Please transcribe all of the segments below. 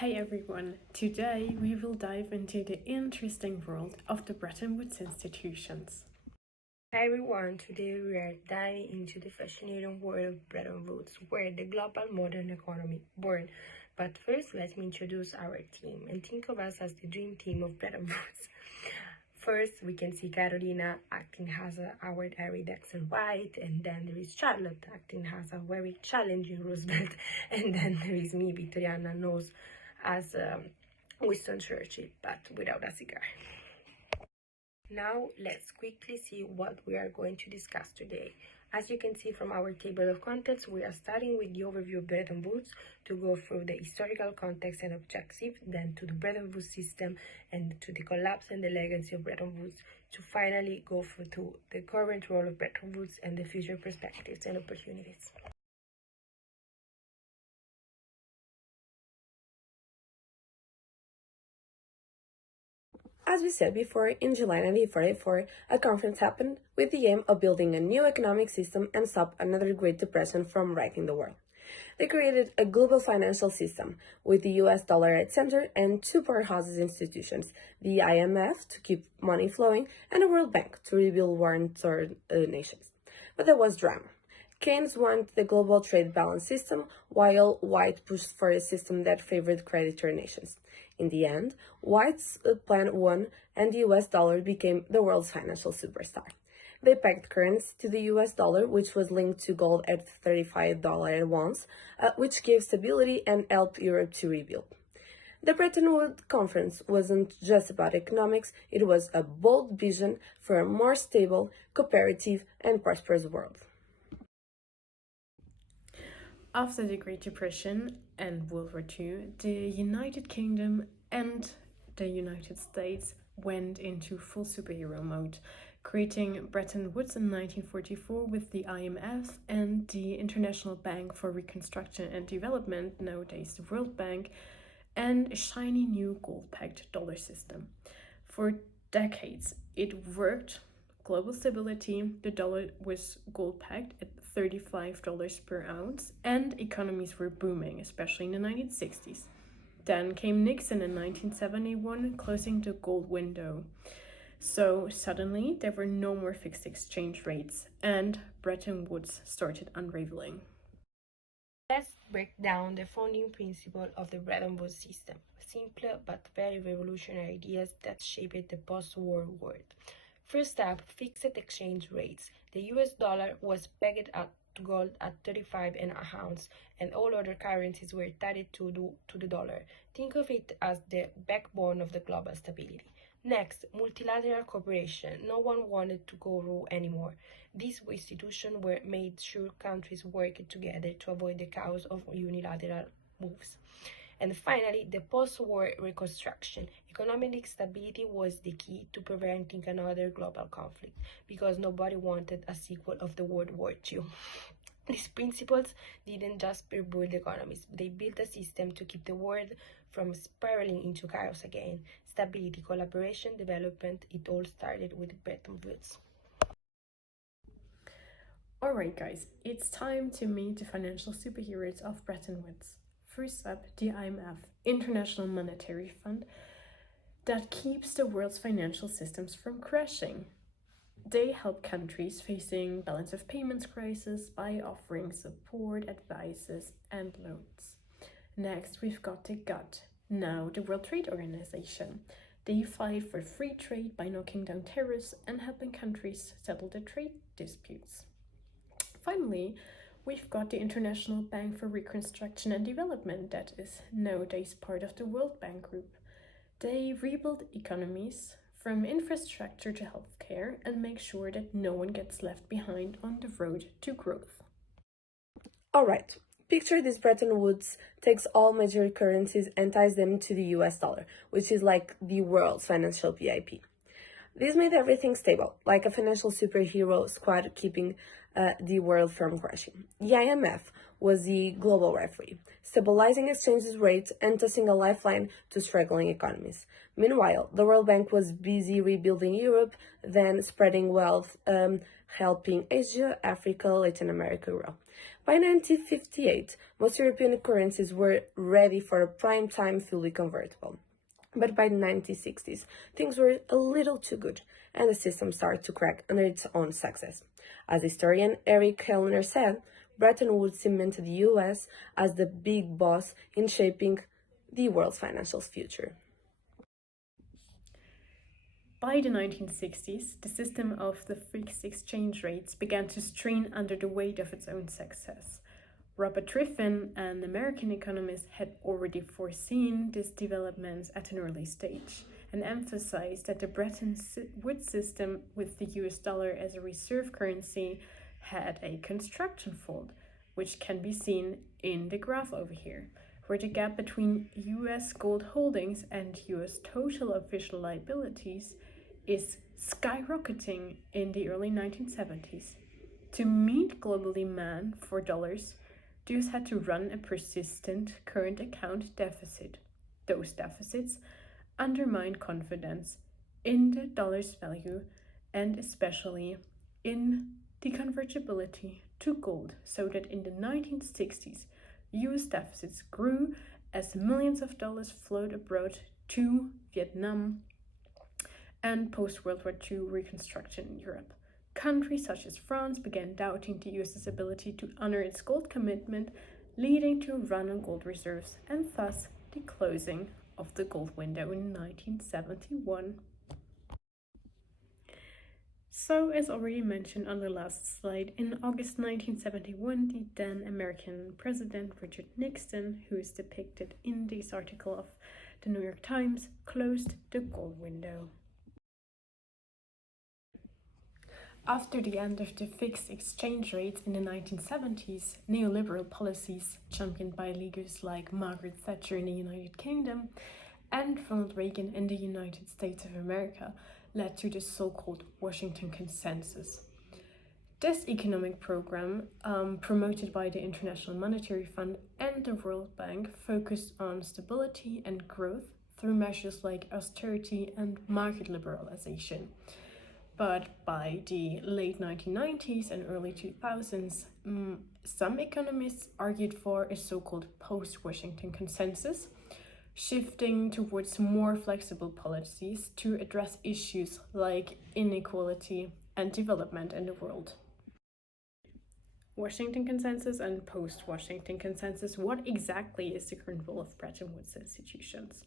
Hey everyone, today we will dive into the interesting world of the Bretton Woods institutions. Hi everyone, today we are diving into the fascinating world of Bretton Woods, where the global modern economy born. But first, let me introduce our team and think of us as the dream team of Bretton Woods. First, we can see Carolina acting as our Harry Dexter White, and then there is Charlotte acting as a very challenging Roosevelt, and then there is me, Victoriana, knows as Winston Churchill, but without a cigar. Now, let's quickly see what we are going to discuss today. As you can see from our table of contents, we are starting with the overview of Bretton Woods to go through the historical context and objectives, then to the Bretton Woods system and to the collapse and the legacy of Bretton Woods, to finally go through to the current role of Bretton Woods and the future perspectives and opportunities. As we said before, in July 1944, a conference happened with the aim of building a new economic system and stop another Great Depression from wrecking the world. They created a global financial system with the US dollar at center and two powerhouse institutions, the IMF to keep money flowing and the World Bank to rebuild war-torn nations. But there was drama. Keynes wanted the global trade balance system, while White pushed for a system that favored creditor nations. In the end, White's plan won, and the US dollar became the world's financial superstar. They pegged currency to the US dollar, which was linked to gold at $35 an ounce, which gave stability and helped Europe to rebuild. The Bretton Woods Conference wasn't just about economics, it was a bold vision for a more stable, cooperative, and prosperous world. After the Great Depression and World War II, the United Kingdom and the United States went into full superhero mode, creating Bretton Woods in 1944 with the IMF and the International Bank for Reconstruction and Development, nowadays the World Bank, and a shiny new gold-pegged dollar system. For decades, it worked. Global stability, the dollar was gold-pegged at $35 per ounce, and economies were booming, especially in the 1960s. Then came Nixon in 1971, closing the gold window. So suddenly, there were no more fixed exchange rates, and Bretton Woods started unraveling. Let's break down the founding principle of the Bretton Woods system, simple but very revolutionary ideas that shaped the post-war world. First up, fixed exchange rates. The US dollar was pegged at gold at 35 an ounce, and all other currencies were tied to the dollar. Think of it as the backbone of the global stability. Next, multilateral cooperation. No one wanted to go rogue anymore. These institutions were made sure countries worked together to avoid the chaos of unilateral moves. And finally, the post-war reconstruction. Economic stability was the key to preventing another global conflict, because nobody wanted a sequel of the World War II. These principles didn't just rebuild economies, they built a system to keep the world from spiraling into chaos again. Stability, collaboration, development, it all started with Bretton Woods. Alright guys, it's time to meet the financial superheroes of Bretton Woods. First up, the IMF, International Monetary Fund, that keeps the world's financial systems from crashing. They help countries facing balance of payments crisis by offering support, advices, and loans. Next, we've got the GATT, now the World Trade Organization. They fight for free trade by knocking down tariffs and helping countries settle their trade disputes. Finally, we've got the International Bank for Reconstruction and Development, that is nowadays part of the World Bank Group. They rebuild economies from infrastructure to healthcare and make sure that no one gets left behind on the road to growth. Alright, picture this: Bretton Woods takes all major currencies and ties them to the US dollar, which is like the world's financial VIP. This made everything stable, like a financial superhero squad keeping the world from crashing. The IMF was the global referee, stabilizing exchange rates and tossing a lifeline to struggling economies. Meanwhile, the World Bank was busy rebuilding Europe, then spreading wealth, helping Asia, Africa, Latin America grow. By 1958, most European currencies were ready for a prime time fully convertible. But by the 1960s, things were a little too good, and the system started to crack under its own success. As historian Eric Kellner said, Bretton Woods cemented the US as the big boss in shaping the world's financial future. By the 1960s, the system of the fixed exchange rates began to strain under the weight of its own success. Robert Triffin, an American economist, had already foreseen this development at an early stage and emphasized that the Bretton Woods system, with the US dollar as a reserve currency, had a construction fault, which can be seen in the graph over here, where the gap between US gold holdings and US total official liabilities is skyrocketing in the early 1970s. To meet global demand for dollars, the US had to run a persistent current account deficit. Those deficits undermined confidence in the dollar's value and especially in the convertibility to gold, so that in the 1960s, US deficits grew as millions of dollars flowed abroad to Vietnam and post-World War II reconstruction in Europe. Countries such as France began doubting the US's ability to honor its gold commitment, leading to a run on gold reserves and thus the closing of the gold window in 1971. So, as already mentioned on the last slide, in August 1971, the then American President Richard Nixon, who is depicted in this article of the New York Times, closed the gold window. After the end of the fixed exchange rates in the 1970s, neoliberal policies championed by leaders like Margaret Thatcher in the United Kingdom and Ronald Reagan in the United States of America led to the so-called Washington Consensus. This economic program, promoted by the International Monetary Fund and the World Bank, focused on stability and growth through measures like austerity and market liberalization. But by the late 1990s and early 2000s, some economists argued for a so-called post-Washington Consensus, shifting towards more flexible policies to address issues like inequality and development in the world. Washington Consensus and post-Washington Consensus, what exactly is the current role of Bretton Woods institutions?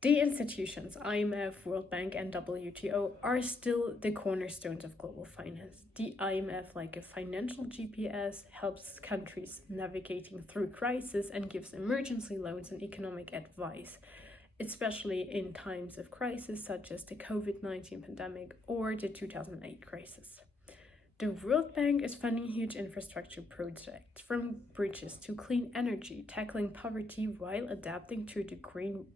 The institutions, IMF, World Bank, and WTO, are still the cornerstones of global finance. The IMF, like a financial GPS, helps countries navigating through crisis and gives emergency loans and economic advice, especially in times of crisis such as the COVID-19 pandemic or the 2008 crisis. The World Bank is funding huge infrastructure projects, from bridges to clean energy, tackling poverty while adapting to the green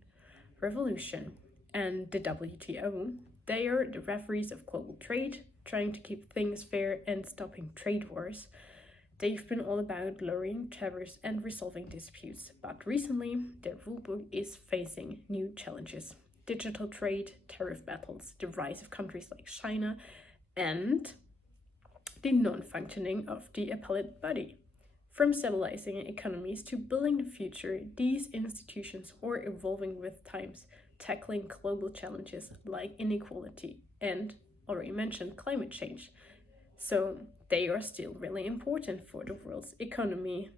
revolution. And the WTO, they are the referees of global trade, trying to keep things fair and stopping trade wars. They've been all about lowering tariffs and resolving disputes, but recently their rulebook is facing new challenges: digital trade, tariff battles, the rise of countries like China, and the non-functioning of the appellate body. From stabilizing economies to building the future, these institutions are evolving with times, tackling global challenges like inequality and, already mentioned, climate change. So they are still really important for the world's economy.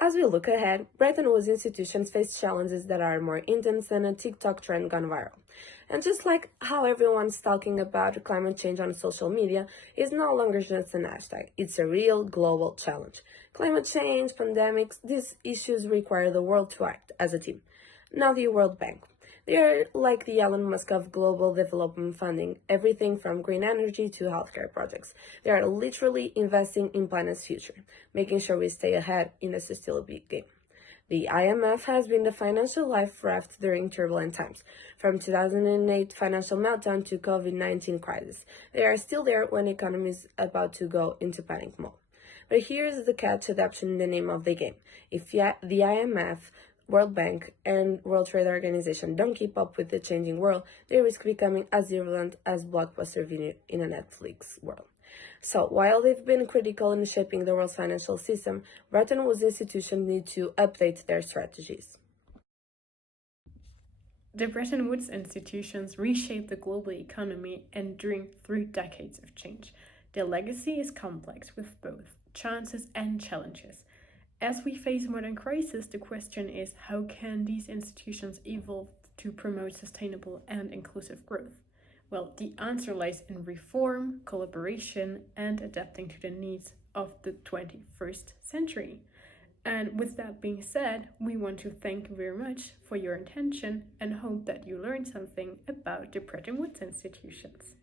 As we look ahead, Bretton Woods institutions face challenges that are more intense than a TikTok trend gone viral. And just like how everyone's talking about climate change on social media, it's no longer just an hashtag, it's a real global challenge. Climate change, pandemics, these issues require the world to act as a team. Now the World Bank. They are like the Elon Musk of global development funding, everything from green energy to healthcare projects. They are literally investing in planet's future, making sure we stay ahead in the sustainability game. The IMF has been the financial life raft during turbulent times, from 2008 financial meltdown to COVID-19 crisis. They are still there when the economy is about to go into panic mode. But here's the catch: adoption in the name of the game. If the IMF, World Bank, and World Trade Organization don't keep up with the changing world, they risk becoming as irrelevant as blockbuster video in a Netflix world. So, while they've been critical in shaping the world's financial system, Bretton Woods institutions need to update their strategies. The Bretton Woods institutions reshaped the global economy enduring through decades of change. Their legacy is complex with both chances and challenges. As we face modern crisis, the question is, how can these institutions evolve to promote sustainable and inclusive growth? Well, the answer lies in reform, collaboration, and adapting to the needs of the 21st century. And with that being said, we want to thank you very much for your attention and hope that you learned something about the Bretton Woods institutions.